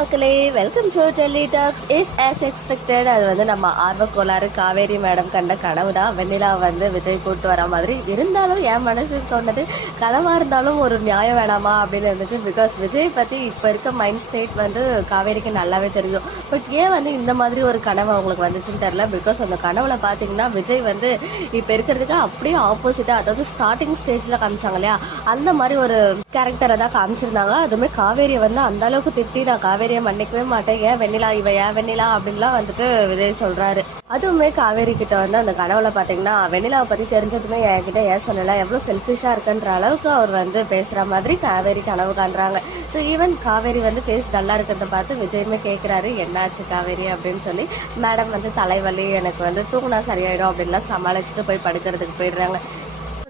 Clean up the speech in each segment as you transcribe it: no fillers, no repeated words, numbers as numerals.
மக்களே, welcome to Delhi talks. Is as expected. அது வந்து நம்ம ஆர்வ கோளாறு காவேரி மேடம் கண்ட கனவு தான். வெண்ணிலா வந்து விஜய் கூட்டு வர மாதிரி இருந்தாலும் என் மனசுக்கு தோணுது, கனவா இருந்தாலும் ஒரு நியாயம் வேணாமா அப்படின்னு இருந்துச்சு. பிகாஸ் விஜய் பத்தி இப்ப இருக்க மைண்ட் ஸ்டேட் வந்து காவேரிக்கு நல்லாவே தெரியும். பட் ஏன் வந்து இந்த மாதிரி ஒரு கனவு அவங்களுக்கு வந்துச்சுன்னு தெரியல. பிகாஸ் அந்த கனவுல பாத்தீங்கன்னா விஜய் வந்து இப்ப இருக்கிறதுக்கு அப்படியே ஆப்போசிட்டா, அதாவது ஸ்டார்டிங் ஸ்டேஜ்ல காமிச்சாங்க இல்லையா, அந்த மாதிரி ஒரு கேரக்டரை தான் காமிச்சிருந்தாங்க. அதுவுமே காவேரியை வந்து அந்த அளவுக்கு திட்டி நான் காவேரியை மன்னிக்கவே மாட்டேன், ஏன் வெண்ணிலா இவ ஏன் வெண்ணிலா அப்படின்லாம் வந்துட்டு விஜய் சொல்றாரு. அதுவுமே காவேரி கிட்ட வந்து அந்த கனவுல பாத்தீங்கன்னா வெண்ணிலாவை பத்தி தெரிஞ்சதுமே என்கிட்ட ஏன் சொல்லல, எவ்வளவு செல்ஃபிஷா இருக்குன்ற அளவுக்கு அவர் வந்து பேசுற மாதிரி காவேரி கனவு காண்றாங்க. ஸோ ஈவன் காவேரி வந்து பேஸ் நல்லா இருக்கிறத பார்த்து விஜயுமே கேட்கிறாரு, என்னாச்சு காவேரி அப்படின்னு சொல்லி. மேடம் வந்து தலைவலி, எனக்கு வந்து தூங்கினா சரியாயிடும் அப்படின்லாம் சமாளிச்சுட்டு போய் படுக்கிறதுக்கு போயிடுறாங்க.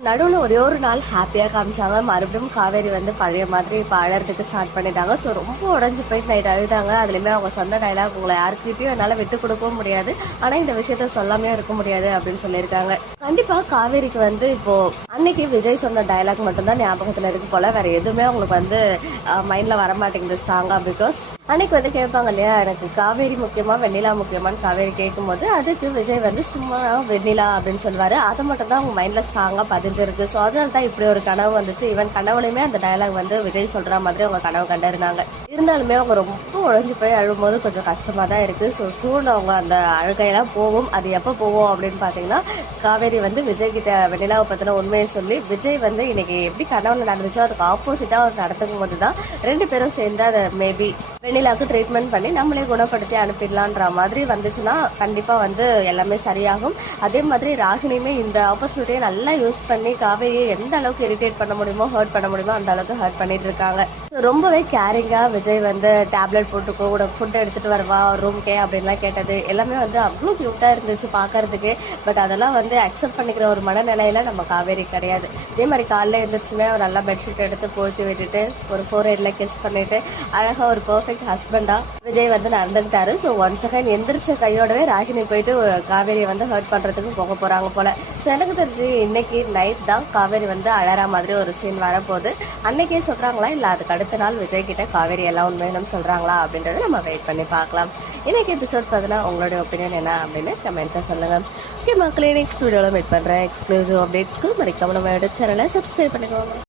நடுவில் ஒரே ஒரு நாள் ஹாப்பியாக காமிச்சாங்க. மறுபடியும் காவேரி வந்து பழைய மாதிரி இப்போ அழறதுக்கு ஸ்டார்ட் பண்ணிட்டாங்க. ஸோ ரொம்ப உடஞ்சி போயிட்டு நைட் அழுதாங்க. அதுலேயுமே அவங்க சொன்ன டைலாக், உங்களை யாருக்கிட்டையும் என்னால் விட்டு கொடுக்கவும் முடியாது, ஆனால் இந்த விஷயத்த சொல்லாமே இருக்க முடியாது அப்படின்னு சொல்லியிருக்காங்க. கண்டிப்பாக காவேரிக்கு வந்து இப்போ அன்னைக்கு விஜய் சொன்ன டைலாக் மட்டும்தான் ஞாபகத்தில் இருக்கு போல, வேற எதுவுமே அவங்களுக்கு வந்து மைண்டில் வரமாட்டேங்குது ஸ்ட்ராங்கா. பிகாஸ் அன்னைக்கு வந்து கேட்பாங்க இல்லையா, எனக்கு காவேரி முக்கியமா வெண்ணிலா முக்கியமான்னு காவேரி கேட்கும்போது அதுக்கு விஜய் வந்து சும்மா வெண்ணிலா அப்படின்னு சொல்லுவாரு. அதை மட்டும் தான் அவங்க மைண்ட்ல ஸ்ட்ராங்கா பதிஞ்சிருக்கு. ஸோ அதனால தான் இப்படி ஒரு கனவு வந்துச்சு. ஈவன் கனவுலையுமே அந்த டயலாக் வந்து விஜய் சொல்ற மாதிரி அவங்க கனவு கண்டிருந்தாங்க. இருந்தாலுமே அவங்க ரொம்ப உழைஞ்சு போய் அழும்போது கொஞ்சம் கஷ்டமா தான் இருக்கு. ஸோ சூழ்நிலை அவங்க அந்த அழுகையெல்லாம் போகும். அது எப்போ போகும் அப்படின்னு பாத்தீங்கன்னா, காவேரி வந்து விஜய் கிட்ட வெண்ணிலாவை பத்தின உண்மையை சொல்லி, விஜய் வந்து இன்னைக்கு எப்படி கனவுல நடந்துச்சோ அதுக்கு ஆப்போசிட்டா அவர் நடத்துக்கும் போது தான் ரெண்டு பேரும் சேர்ந்து அதை மேபி வெண்ணிலாவுக்கு ட்ரீட்மெண்ட் பண்ணி நம்மளே குணப்படுத்தி அனுப்பிடலான்ற மாதிரி வந்துச்சுன்னா கண்டிப்பா வந்து எல்லாமே சரியாகும். அதே மாதிரி ராகினியுமே இந்த ஆப்பர்ச்சுனிட்டியை நல்லா யூஸ் பண்ணி காவேரியை எந்த அளவுக்கு இரிட்டேட் பண்ண முடியுமோ, ஹர்ட் பண்ண முடியுமோ அந்த அளவுக்கு ஹர்ட் பண்ணிட்டு இருக்காங்க. ரொம்பவே கேரிங்கா விஜய் வந்து டேப்லெட் போட்டு கூட ஃபுட் எடுத்துட்டு வருவா ரூம்கே அப்படின்லாம் கேட்டது எல்லாமே வந்து அவ்வளோ கியூட்டா இருந்துச்சு பார்க்கறதுக்கு. பட் அதெல்லாம் வந்து அக்செப்ட் பண்ணிக்கிற ஒரு மனநிலையில நம்ம காவேரி கிடையாது. இதே மாதிரி காலைல எழுந்திரிச்சுமே அவர் நல்லா பெட்ஷீட் எடுத்து போர்த்தி விட்டுட்டு ஒரு ஃபோர்ஹெட்ல கிஸ் பண்ணிட்டு அழகா ஒரு பெர்ஃபெக்ட் ஹஸ்பண்டா விஜய் வந்து நடந்துக்கிட்டாரு. ஸோ ஒன்ஸ் அகைன் எந்திரிச்ச கையோடவே ராகினி போயிட்டு காவேரியை வந்து ஹர்ட் பண்றதுக்கு போக போறாங்க போல. ஸோ எனக்கு தெரிஞ்சு இன்னைக்கு நைட் தான் காவேரி வந்து அழறா மாதிரி ஒரு சீன் வரப்போகுது. அன்னைக்கே சொல்றாங்களா இல்ல அதுக்கு அடுத்த நாள் விஜய் கிட்ட காவேரி எல்லாம் உண்மையிலும் சொல்றாங்களா அப்படின்றத நம்ம வெயிட் பண்ணி பார்க்கலாம். இன்னைக்கு எபிசோட் பார்த்தீங்கன்னா உங்களுடைய ஒப்பீனியன் என்ன அப்படின்னு கமெண்ட்ல சொல்லுங்க. ஓகே மக்களே, நெக்ஸ்ட் வீடியோல மீட் பண்றேன். எக்ஸ்க்ளூசிவ் அப்டேட்ஸ்க்கு மறக்காம நம்ம சேனலை சப்ஸ்கிரைப் பண்ணிக்கோங்க.